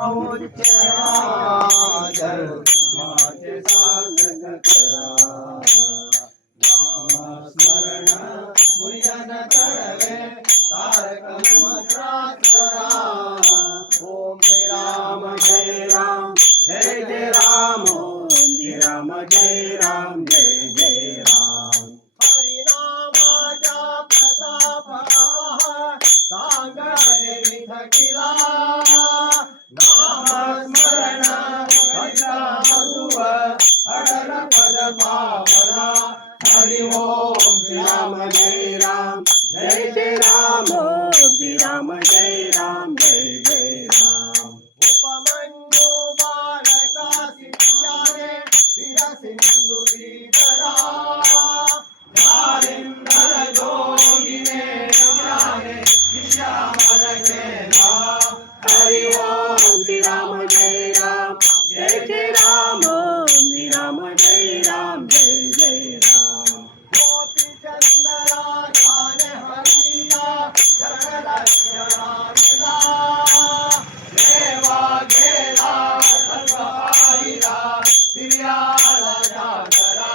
अवोच्चया धर्माचे सार्थक करा नामस्मरण भुजन करवे तारक मंत्रा स्वरा ओम श्री राम जय राम जय जय राम ओम श्री राम जय राम जय जय राम हरिनामाचा प्रताप सांगणे विठकिला नामस्मरण भजन मधुव अडल पद पावना हरि ओम श्री राम जय राम जय जय राम ओम श्री राम जय राम जय जय राम उपमन्यु बालकासी प्यारे सिंधुरीधरा जालिंधर जोगिने ज्ञाने श्यामर केला हरि ओम श्री राम जय राम जय जय राम ओम श्री राम जय राम जय जय राम गोपी चंद्रा ज्ञान हरिया शरण लक्षणा देवा गेला सर्व पाहिला श्रीयाला जागरा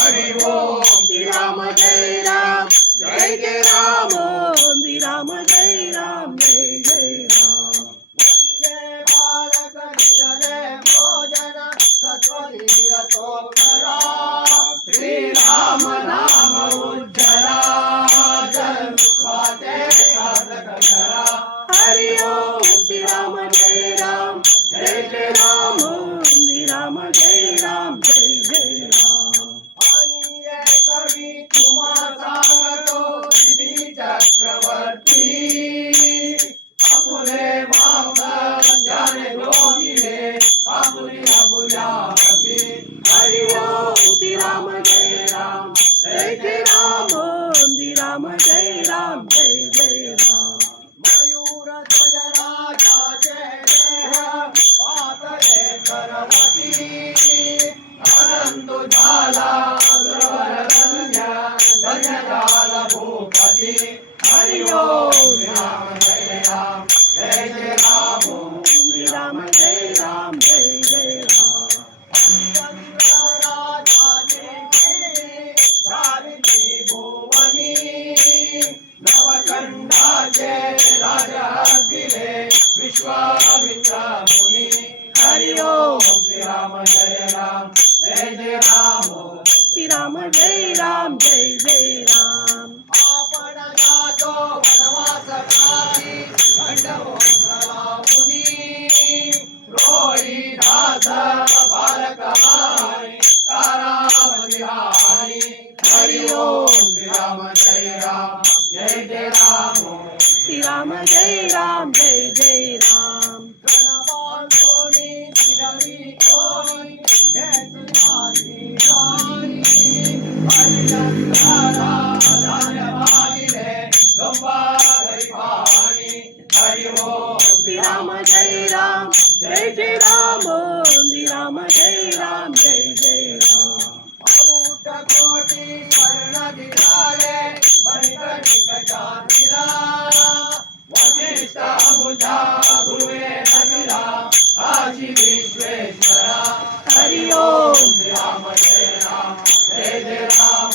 हरि ओम श्री राम जय राम जय जय राम ओम श्री राम जय राम जय जय राम नदिले बालक निजले भोजन सत्वधीर तो करा श्री राम नाम उज्जरा जल वाते साधक करा हरि ओम श्री राम जय राम जय जय राम ओम श्री राम जय राम जय जय राम आणि कवी तुम्हा सांगतो श्री चक्रवर्ती अपुले माता जाने जोगिने अपुरी अबुलावती हरि ओम श्री राम जय राम जय जय राम ओम श्री राम जय राम जय जय राम मयूर ध्वजराजा जय जय पातळे करवती अनंत झाला सुरवर कन्या धन्य झाला भूपती हरि ओम श्री राम जय राम जय जय राम ओम श्री राम जय राम जय जय राम चंद्र राजाने झाली भुवनी नवखंडाचे राजा दिले विश्वामित्र मुनी हरि ओम श्री राम जय राम जय जय राम ओम श्री राम जय राम जय जय राम आपण जातो वनवासकासी खंडवोत्सवामुनी रोही दास बालक मारी तारामती हारी हरि ओम श्री राम जय राम जय जय राम ओम श्री राम जय राम जय जय राम गणवांगोनी शिरवी कोणी घेतुनाची वाणी हरिचंद्रा राजवागिले गंगाधरी पाणी हरि ओम श्री राम जय राम जय जय राम ओम श्री राम जय राम जय जय राम अवूट कोटी स्वर्ण दिलाले मणिकर्णिक चांदिला वशिष्ठ मुझा गुरुवे नमिला काशी विश्वेश्वरा हरि ओम श्री राम जय जय राम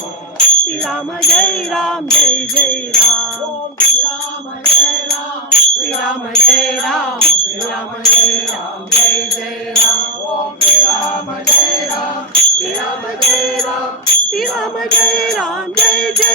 श्री राम जय राम जय जय राम ओम श्री राम जय राम श्री राम जय राम श्री राम जय राम जय जय राम ओम श्री राम जय राम श्री राम जय राम श्री राम जय राम जय जय